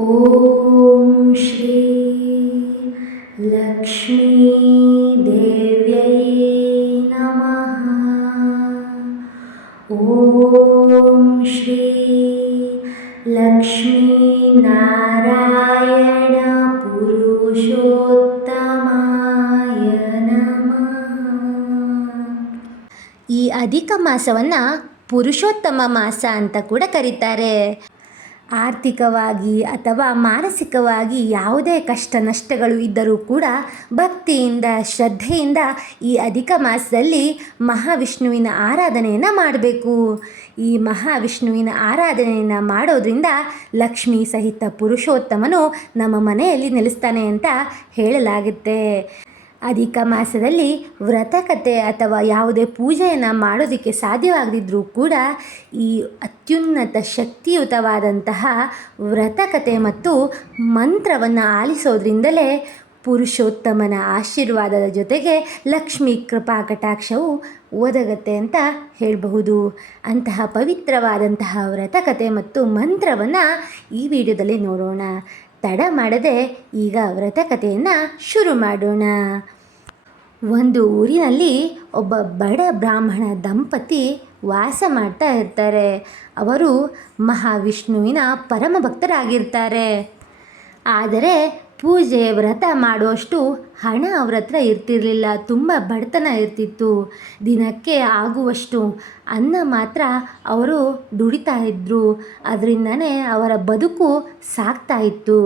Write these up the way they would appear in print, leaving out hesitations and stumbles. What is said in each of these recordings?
ಓಂ ಶ್ರೀ ಲಕ್ಷ್ಮೀ ದೇವ್ಯೈ ನಮಃ. ಓಂ ಶ್ರೀ ಲಕ್ಷ್ಮೀ ನಾರಾಯಣ ಪುರುಷೋತ್ತಮಾಯ ನಮಃ. ಈ ಅಧಿಕ ಮಾಸವನ್ನು ಪುರುಷೋತ್ತಮ ಮಾಸ ಅಂತ ಕೂಡ ಕರೀತಾರೆ. ಆರ್ಥಿಕವಾಗಿ ಅಥವಾ ಮಾನಸಿಕವಾಗಿ ಯಾವುದೇ ಕಷ್ಟ ನಷ್ಟಗಳು ಇದ್ದರೂ ಕೂಡ ಭಕ್ತಿಯಿಂದ ಶ್ರದ್ಧೆಯಿಂದ ಈ ಅಧಿಕ ಮಾಸದಲ್ಲಿ ಮಹಾವಿಷ್ಣುವಿನ ಆರಾಧನೆಯನ್ನು ಮಾಡಬೇಕು. ಈ ಮಹಾವಿಷ್ಣುವಿನ ಆರಾಧನೆಯನ್ನು ಮಾಡೋದ್ರಿಂದ ಲಕ್ಷ್ಮೀ ಸಹಿತ ಪುರುಷೋತ್ತಮನು ನಮ್ಮ ಮನೆಯಲ್ಲಿ ನೆಲೆಸ್ತಾನೆ ಅಂತ ಹೇಳಲಾಗುತ್ತೆ. ಅಧಿಕ ಮಾಸದಲ್ಲಿ ವ್ರತಕಥೆ ಅಥವಾ ಯಾವುದೇ ಪೂಜೆಯನ್ನು ಮಾಡೋದಕ್ಕೆ ಸಾಧ್ಯವಾಗದಿದ್ದರೂ ಕೂಡ ಈ ಅತ್ಯುನ್ನತ ಶಕ್ತಿಯುತವಾದಂತಹ ವ್ರತಕಥೆ ಮತ್ತು ಮಂತ್ರವನ್ನು ಆಲಿಸೋದ್ರಿಂದಲೇ ಪುರುಷೋತ್ತಮನ ಆಶೀರ್ವಾದದ ಜೊತೆಗೆ ಲಕ್ಷ್ಮೀ ಕೃಪಾ ಕಟಾಕ್ಷವು ಒದಗತ್ತೆ ಅಂತ ಹೇಳಬಹುದು. ಅಂತಹ ಪವಿತ್ರವಾದಂತಹ ವ್ರತಕಥೆ ಮತ್ತು ಮಂತ್ರವನ್ನು ಈ ವಿಡಿಯೋದಲ್ಲಿ ನೋಡೋಣ. ತಡ ಮಾಡದೆ ಈಗ ವ್ರತಕಥೆಯನ್ನು ಶುರು ಮಾಡೋಣ. ಒಂದು ಊರಿನಲ್ಲಿ ಒಬ್ಬ ಬಡ ಬ್ರಾಹ್ಮಣ ದಂಪತಿ ವಾಸ ಮಾಡ್ತಾ ಇರ್ತಾರೆ. ಅವರು ಮಹಾವಿಷ್ಣುವಿನ ಪರಮ ಭಕ್ತರಾಗಿರ್ತಾರೆ. ಆದರೆ ಪೂಜೆ ವ್ರತ ಮಾಡುವಷ್ಟು ಹಣ ಅವ್ರ ಹತ್ರ ಇರ್ತಿರಲಿಲ್ಲ. ತುಂಬ ಬಡತನ ಇರ್ತಿತ್ತು. ದಿನಕ್ಕೆ ಆಗುವಷ್ಟು ಅನ್ನ ಮಾತ್ರ ಅವರು ದುಡಿತಾ ಇದ್ದರು. ಅದರಿಂದನೇ ಅವರ ಬದುಕು ಸಾಗ್ತಾ ಇತ್ತು.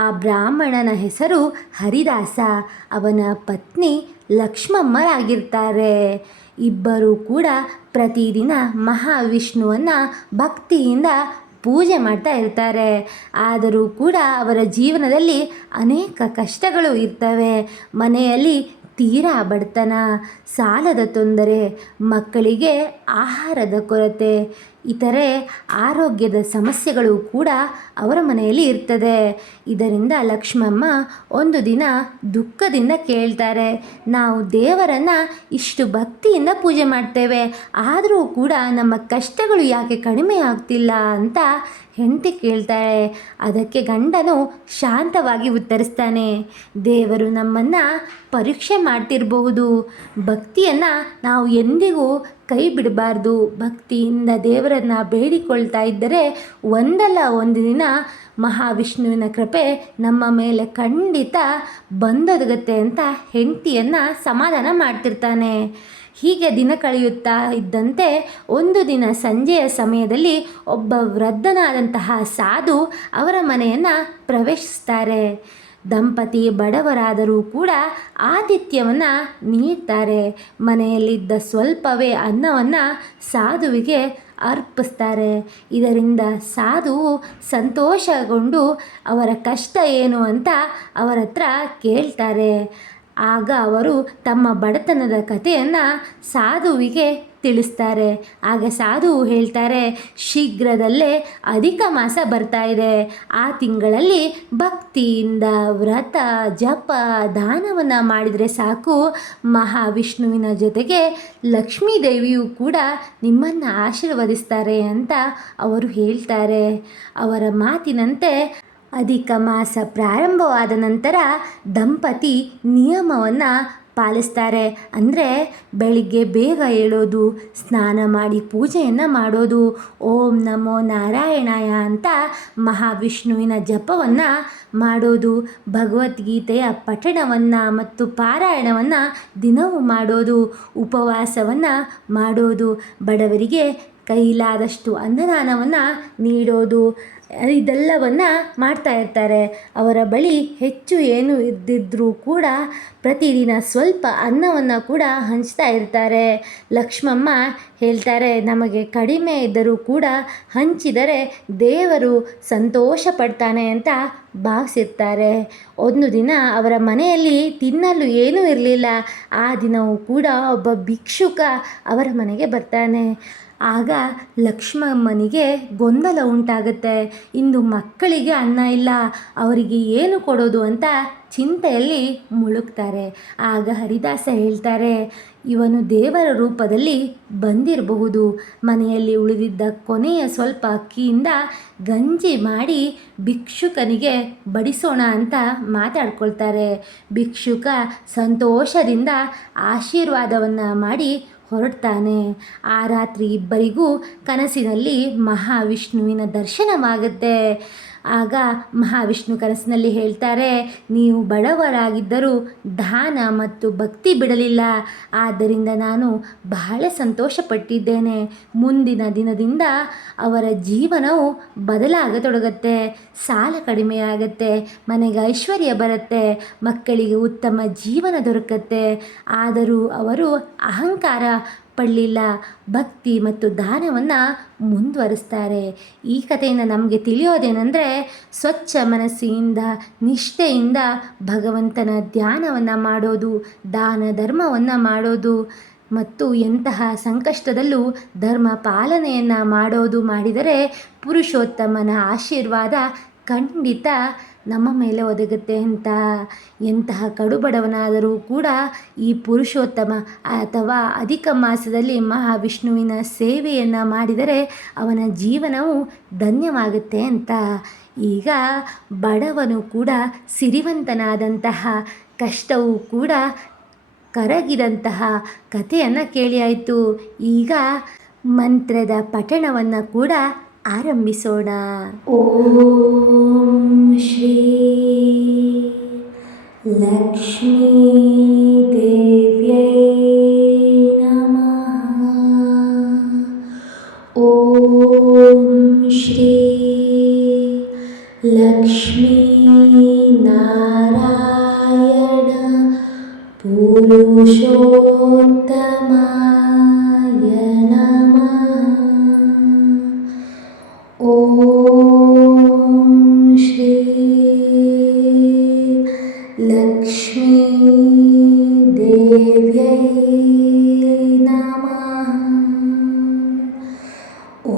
ಆ ಬ್ರಾಹ್ಮಣನ ಹೆಸರು ಹರಿದಾಸ. ಅವನ ಪತ್ನಿ ಲಕ್ಷ್ಮಮ್ಮರಾಗಿರ್ತಾರೆ. ಇಬ್ಬರೂ ಕೂಡ ಪ್ರತಿದಿನ ಮಹಾವಿಷ್ಣುವನ್ನು ಭಕ್ತಿಯಿಂದ ಪೂಜೆ ಮಾಡ್ತಾ ಇರ್ತಾರೆ. ಆದರೂ ಕೂಡ ಅವರ ಜೀವನದಲ್ಲಿ ಅನೇಕ ಕಷ್ಟಗಳು ಇರ್ತವೆ. ಮನೆಯಲ್ಲಿ ತೀರಾ ಬಡತನ, ಸಾಲದ ತೊಂದರೆ, ಮಕ್ಕಳಿಗೆ ಆಹಾರದ ಕೊರತೆ, ಇತರೆ ಆರೋಗ್ಯದ ಸಮಸ್ಯೆಗಳು ಕೂಡ ಅವರ ಮನೆಯಲ್ಲಿ ಇರ್ತದೆ. ಇದರಿಂದ ಲಕ್ಷ್ಮಮ್ಮ ಒಂದು ದಿನ ದುಃಖದಿಂದ ಕೇಳ್ತಾರೆ, ನಾವು ದೇವರನ್ನು ಇಷ್ಟು ಭಕ್ತಿಯಿಂದ ಪೂಜೆ ಮಾಡ್ತೇವೆ, ಆದರೂ ಕೂಡ ನಮ್ಮ ಕಷ್ಟಗಳು ಯಾಕೆ ಕಡಿಮೆ ಆಗ್ತಿಲ್ಲ ಅಂತ ಹೆಂಡತಿ ಕೇಳ್ತಾಳೆ. ಅದಕ್ಕೆ ಗಂಡನು ಶಾಂತವಾಗಿ ಉತ್ತರಿಸ್ತಾನೆ, ದೇವರು ನಮ್ಮನ್ನು ಪರೀಕ್ಷೆ ಮಾಡ್ತಿರಬಹುದು. ಭಕ್ತಿಯನ್ನು ನಾವು ಎಂದಿಗೂ ಕೈ ಬಿಡಬಾರ್ದು. ಭಕ್ತಿಯಿಂದ ದೇವರನ್ನು ಬೇಡಿಕೊಳ್ತಾ ಇದ್ದರೆ ಒಂದಲ್ಲ ಒಂದು ದಿನ ಮಹಾವಿಷ್ಣುವಿನ ಕೃಪೆ ನಮ್ಮ ಮೇಲೆ ಖಂಡಿತ ಬಂದೊದಗುತ್ತೆ ಅಂತ ಹೆಂಡತಿಯನ್ನು ಸಮಾಧಾನ ಮಾಡ್ತಿರ್ತಾನೆ. ಹೀಗೆ ದಿನ ಕಳೆಯುತ್ತಾ ಇದ್ದಂತೆ ಒಂದು ದಿನ ಸಂಜೆಯ ಸಮಯದಲ್ಲಿ ಒಬ್ಬ ವೃದ್ಧನಾದಂತಹ ಸಾಧು ಅವರ ಮನೆಯನ್ನು ಪ್ರವೇಶಿಸ್ತಾರೆ. ದಂಪತಿ ಬಡವರಾದರೂ ಕೂಡ ಆತಿಥ್ಯವನ್ನು ನೀಡ್ತಾರೆ. ಮನೆಯಲ್ಲಿದ್ದ ಸ್ವಲ್ಪವೇ ಅನ್ನವನ್ನು ಸಾಧುವಿಗೆ ಅರ್ಪಿಸ್ತಾರೆ. ಇದರಿಂದ ಸಾಧುವು ಸಂತೋಷಗೊಂಡು ಅವರ ಕಷ್ಟ ಏನು ಅಂತ ಅವರ ಹತ್ರ ಕೇಳ್ತಾರೆ. ಆಗ ಅವರು ತಮ್ಮ ಬಡತನದ ಕಥೆಯನ್ನು ಸಾಧುವಿಗೆ ತಿಳಿಸ್ತಾರೆ. ಆಗ ಸಾಧುವು ಹೇಳ್ತಾರೆ, ಶೀಘ್ರದಲ್ಲೇ ಅಧಿಕ ಮಾಸ ಬರ್ತಾ ಇದೆ. ಆ ತಿಂಗಳಲ್ಲಿ ಭಕ್ತಿಯಿಂದ ವ್ರತ ಜಪ ದಾನವನ್ನು ಮಾಡಿದರೆ ಸಾಕು, ಮಹಾವಿಷ್ಣುವಿನ ಜೊತೆಗೆ ಲಕ್ಷ್ಮೀ ದೇವಿಯು ಕೂಡ ನಿಮ್ಮನ್ನು ಆಶೀರ್ವದಿಸ್ತಾರೆ ಅಂತ ಅವರು ಹೇಳ್ತಾರೆ. ಅವರ ಮಾತಿನಂತೆ ಅಧಿಕ ಮಾಸ ಪ್ರಾರಂಭವಾದ ನಂತರ ದಂಪತಿ ನಿಯಮವನ್ನು ಪಾಲಿಸ್ತಾರೆ. ಅಂದರೆ ಬೆಳಿಗ್ಗೆ ಬೇಗ ಏಳೋದು, ಸ್ನಾನ ಮಾಡಿ ಪೂಜೆಯನ್ನು ಮಾಡೋದು, ಓಂ ನಮೋ ನಾರಾಯಣಾಯ ಅಂತ ಮಹಾವಿಷ್ಣುವಿನ ಜಪವನ್ನು ಮಾಡೋದು, ಭಗವದ್ಗೀತೆಯ ಪಠಣವನ್ನು ಮತ್ತು ಪಾರಾಯಣವನ್ನು ದಿನವೂ ಮಾಡೋದು, ಉಪವಾಸವನ್ನು ಮಾಡೋದು, ಬಡವರಿಗೆ ಕೈಲಾದಷ್ಟು ಅನ್ನದಾನವನ್ನು ನೀಡೋದು, ಇದೆಲ್ಲವನ್ನು ಮಾಡ್ತಾ ಇರ್ತಾರೆ. ಅವರ ಬಳಿ ಹೆಚ್ಚು ಏನು ಇದ್ದಿದ್ರೂ ಕೂಡ ಪ್ರತಿದಿನ ಸ್ವಲ್ಪ ಅನ್ನವನ್ನು ಕೂಡ ಹಂಚ್ತಾ ಇರ್ತಾರೆ. ಲಕ್ಷ್ಮಮ್ಮ ಹೇಳ್ತಾರೆ, ನಮಗೆ ಕಡಿಮೆ ಇದ್ದರೂ ಕೂಡ ಹಂಚಿದರೆ ದೇವರು ಸಂತೋಷ ಪಡ್ತಾನೆ ಅಂತ ಭಾವಿಸಿರ್ತಾರೆ. ಒಂದು ದಿನ ಅವರ ಮನೆಯಲ್ಲಿ ತಿನ್ನಲು ಏನೂ ಇರಲಿಲ್ಲ. ಆ ದಿನವೂ ಕೂಡ ಒಬ್ಬ ಭಿಕ್ಷುಕ ಅವರ ಮನೆಗೆ ಬರ್ತಾನೆ. ಆಗ ಲಕ್ಷ್ಮಮ್ಮನಿಗೆ ಗೊಂದಲ ಉಂಟಾಗುತ್ತೆ. ಇಂದು ಮಕ್ಕಳಿಗೆ ಅನ್ನ ಇಲ್ಲ, ಅವರಿಗೆ ಏನು ಕೊಡೋದು ಅಂತ ಚಿಂತೆಯಲ್ಲಿ ಮುಳುಗ್ತಾರೆ. ಆಗ ಹರಿದಾಸ ಹೇಳ್ತಾರೆ, ಇವನು ದೇವರ ರೂಪದಲ್ಲಿ ಬಂದಿರಬಹುದು. ಮನೆಯಲ್ಲಿ ಉಳಿದಿದ್ದ ಕೊನೆಯ ಸ್ವಲ್ಪ ಅಕ್ಕಿಯಿಂದ ಗಂಜಿ ಮಾಡಿ ಭಿಕ್ಷುಕನಿಗೆ ಬಡಿಸೋಣ ಅಂತ ಮಾತಾಡ್ಕೊಳ್ತಾರೆ. ಭಿಕ್ಷುಕ ಸಂತೋಷದಿಂದ ಆಶೀರ್ವಾದವನ್ನು ಮಾಡಿ ಹೊರಡ್ತಾನೆ. ಆ ರಾತ್ರಿ ಇಬ್ಬರಿಗೂ ಕನಸಿನಲ್ಲಿ ಮಹಾವಿಷ್ಣುವಿನ ದರ್ಶನವಾಗುತ್ತೆ. ಆಗ ಮಹಾವಿಷ್ಣು ಕನಸಿನಲ್ಲಿ ಹೇಳ್ತಾರೆ, ನೀವು ಬಡವರಾಗಿದ್ದರೂ ದಾನ ಮತ್ತು ಭಕ್ತಿ ಬಿಡಲಿಲ್ಲ, ಆದ್ದರಿಂದ ನಾನು ಬಹಳ ಸಂತೋಷಪಟ್ಟಿದ್ದೇನೆ. ಮುಂದಿನ ದಿನದಿಂದ ಅವರ ಜೀವನವು ಬದಲಾಗತೊಡಗುತ್ತೆ, ಸಾಲ ಕಡಿಮೆಯಾಗತ್ತೆ, ಮನೆಗೆ ಐಶ್ವರ್ಯ ಬರುತ್ತೆ, ಮಕ್ಕಳಿಗೆ ಉತ್ತಮ ಜೀವನ ದೊರಕತ್ತೆ. ಆದರೂ ಅವರು ಅಹಂಕಾರ ಪಡಲಿಲ್ಲ, ಭಕ್ತಿ ಮತ್ತು ದಾನವನ್ನು ಮುಂದುವರಿಸ್ತಾರೆ. ಈ ಕಥೆಯಿಂದ ನಮಗೆ ತಿಳಿಯೋದೇನೆಂದರೆ, ಸ್ವಚ್ಛ ಮನಸ್ಸಿನಿಂದ ನಿಷ್ಠೆಯಿಂದ ಭಗವಂತನ ಧ್ಯಾನವನ್ನು ಮಾಡೋದು, ದಾನ ಧರ್ಮವನ್ನು ಮಾಡೋದು ಮತ್ತು ಎಂತಹ ಸಂಕಷ್ಟದಲ್ಲೂ ಧರ್ಮ ಪಾಲನೆಯನ್ನು ಮಾಡೋದು ಮಾಡಿದರೆ ಪುರುಷೋತ್ತಮನ ಆಶೀರ್ವಾದ ಖಂಡಿತ ನಮ್ಮ ಮೇಲೆ ಒದಗುತ್ತೆ ಅಂತ. ಎಂತಹ ಕಡುಬಡವನಾದರೂ ಕೂಡ ಈ ಪುರುಷೋತ್ತಮ ಅಥವಾ ಅಧಿಕ ಮಾಸದಲ್ಲಿ ಮಹಾವಿಷ್ಣುವಿನ ಸೇವೆಯನ್ನು ಮಾಡಿದರೆ ಅವನ ಜೀವನವು ಧನ್ಯವಾಗುತ್ತೆ ಅಂತ. ಈಗ ಬಡವನು ಕೂಡ ಸಿರಿವಂತನಾದಂತಹ, ಕಷ್ಟವೂ ಕೂಡ ಕರಗಿದಂತಹ ಕಥೆಯನ್ನು ಕೇಳಿ ಆಯಿತು. ಈಗ ಮಂತ್ರದ ಪಠಣವನ್ನು ಕೂಡ ಆರಂಭಿಸೋಣ. ಓಂ ಶ್ರೀ ಲಕ್ಷ್ಮೀ ದೇವ್ಯೈ ನಮಃ. ಓಂ ಶ್ರೀ ಲಕ್ಷ್ಮೀ ನಾರಾಯಣ ಪುರುಷೋತ್ತಮಾಯ ನಮಃ. ಓಂ ಶ್ರೀ ಲಕ್ಷ್ಮೀ ದೇವ್ಯೈ ನಮಃ.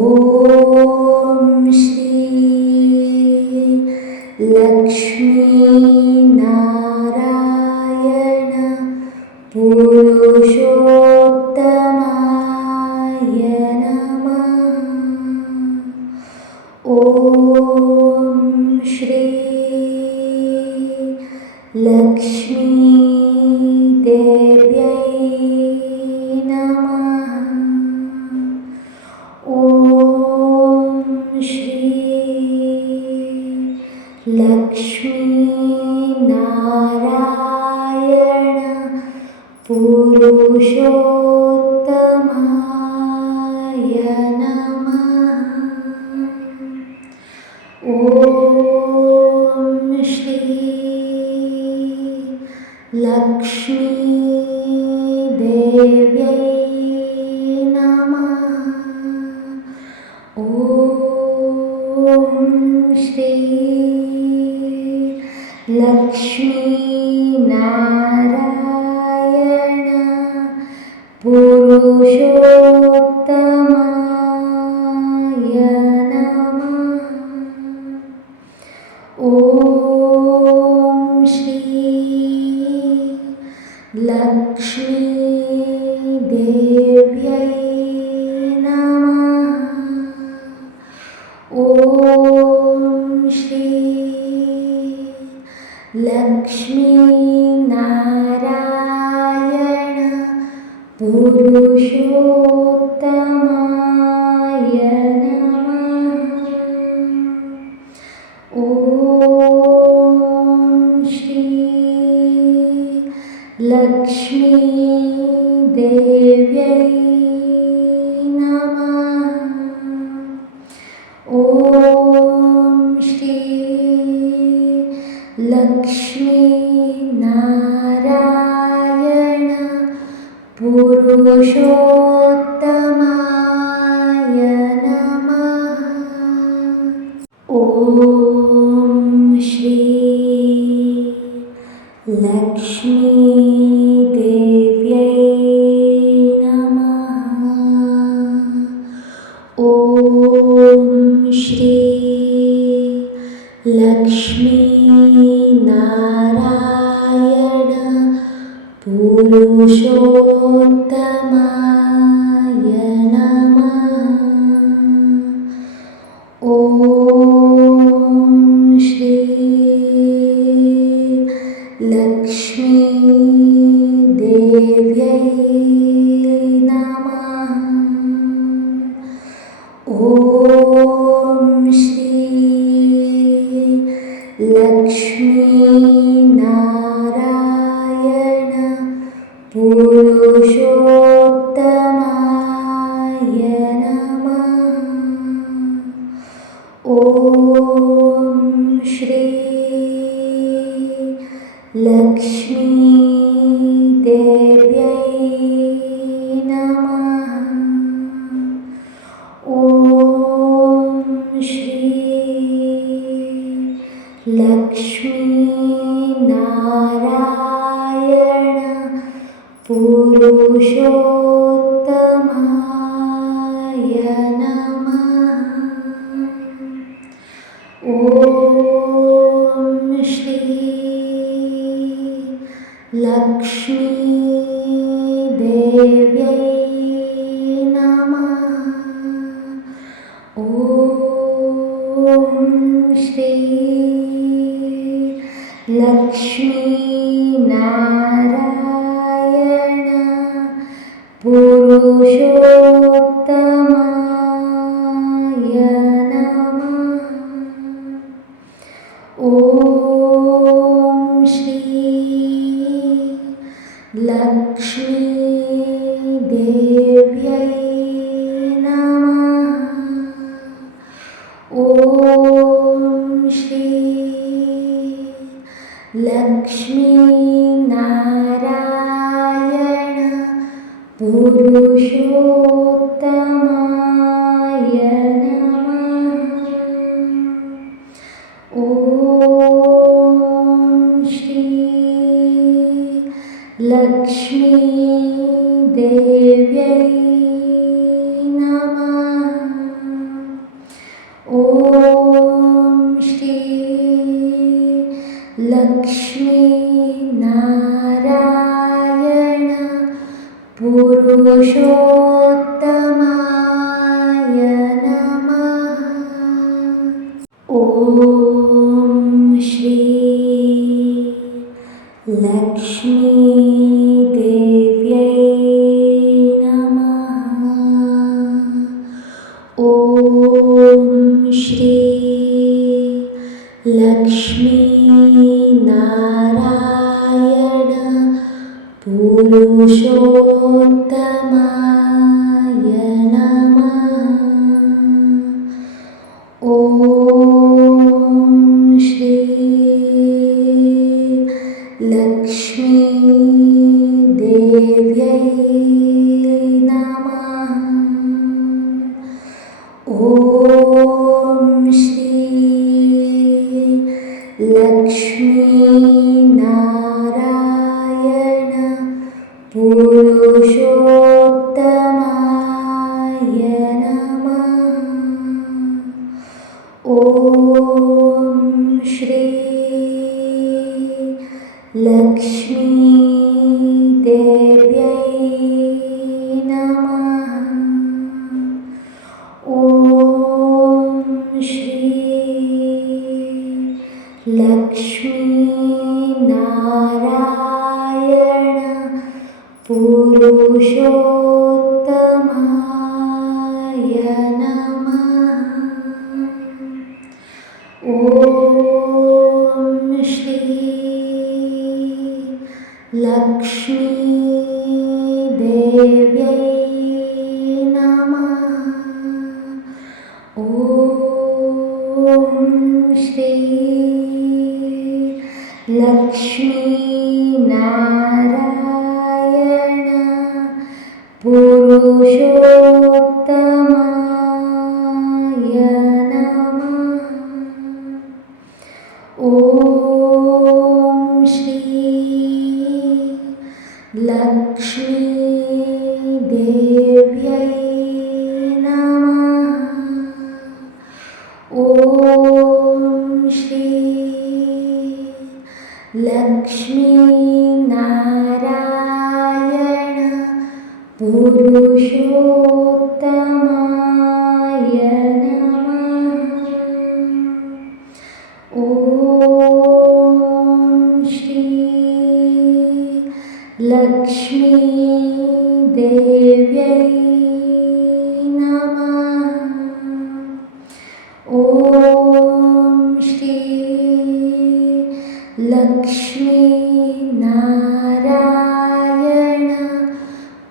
ಓಂ ಶ್ರೀ ಲಕ್ಷ್ಮೀ ನಾರಾಯಣ ಪುರುಷೋತ್ತಮಾಯ ನಮಃ. ಓಂ ಶ್ರೀ ಲಕ್ಷ್ಮೀ ದೇವ್ಯೈ ನಮಃ. ಓಂ ಶ್ರೀ ಲಕ್ಷ್ಮೀ ನಾರಾಯಣ ಪುರುಷೋತ್ತಮಾಯ ನಮಃ. ಓಂ ಶ್ರೀ ಲಕ್ಷ್ಮೀ ದೇವ್ಯೈ ನಮಃ. ಓಂ ಶ್ರೀ ಲಕ್ಷ್ಮೀ ನಾರಾಯಣ ಪುರುಷೋತ್ತಮಾಯ ನಮಃ. ಓಂ ಶ್ರೀ ಲಕ್ಷ್ಮೀ ದೇವ್ಯೈ ನಮಃ. ಓಂ ಶ್ರೀ ಲಕ್ಷ್ಮೀ ನಾರಾಯಣ ಪುರುಷೋತ್ತಮಾಯ ನಮಃ. ಓಂ ಶ್ರೀ ಲಕ್ಷ್ಮೀ ದೇವ್ಯೈ ನಮಃ. ಓಂ ಶ್ರೀ ಲಕ್ಷ್ಮೀ ನಾರಾಯಣ ಪುರುಷೋತ್ತಮಾಯ ನಮಃ. ಓಂ ಶ್ರೀ ಲಕ್ಷ್ಮೀ ದೇವ್ಯೈ ನಮಃ. लक्ष्मीनारायण पुरुषोत्तमाय नमः। ॐ श्री लक्ष्मीदेव्यै नमः। ॐ श्री लक्ष्मीनारायण पुरुषोत्तमाय नमः। ॐ श्री लक्ष्मीदेव्यै नमः। ॐ श्री लक्ष्मीनारायण पुरुषोत्तमाय नमः। ॐ श्री लक्ष्मीदेव्यै नमः। ॐ श्री लक्ष्मीनारायण पुरुषोत्तमाय नमः। ॐ श्री लक्ष्मीदेव्यै नमः। ॐ श्री लक्ष्मीनारायण पुरुषोत्तमाय नमः। ॐ श्री लक्ष्मीदेव्यै नमः। ॐ श्री लक्ष्मीनारायण पुरुषोत्तमाय नमः। ॐ श्री लक्ष्मीदेव्यै नमः। ॐ श्री लक्ष्मीनारायण पुरुषोत्तमाय नमः। ॐ श्री लक्ष्मीदेव्यै नमः। ॐ श्री लक्ष्मीनारायण पुरुषोत्तमाय नमः। ॐ श्री लक्ष्मीदेव्यै नमः। ॐ श्री लक्ष्मीनारायण पुरुषोत्तमाय नमः। ॐ श्री लक्ष्मीदेव्यै नमः। ॐ श्री लक्ष्मीनारायण पुरुषोत्तमाय नमः। ॐ श्री लक्ष्मीदेव्यै नमः। ॐ श्री लक्ष्मीनारायण पुरुषोत्तमाय नमः। ॐ श्री लक्ष्मीदेव्यै नमः। ॐ श्री लक्ष्मीनारायण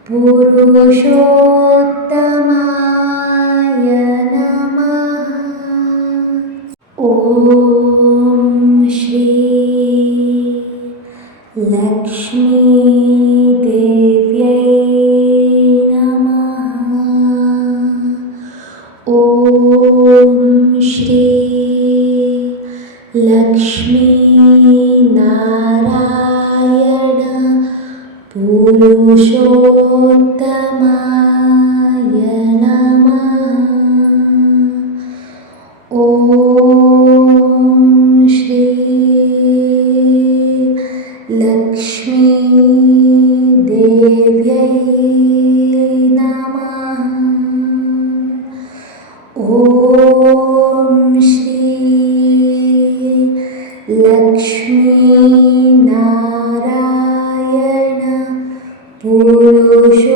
पुरुषोत्तमाय नमः। ॐ श्री लक्ष्मीदेव्यै नमः। ॐ श्री लक्ष्मीनारायण पुरुषोत्तमाय नमः। ॐ श्री लक्ष्मीदेव्यै नमः। ॐ श्री लक्ष्मीनारायण पुरुषोत्तमाय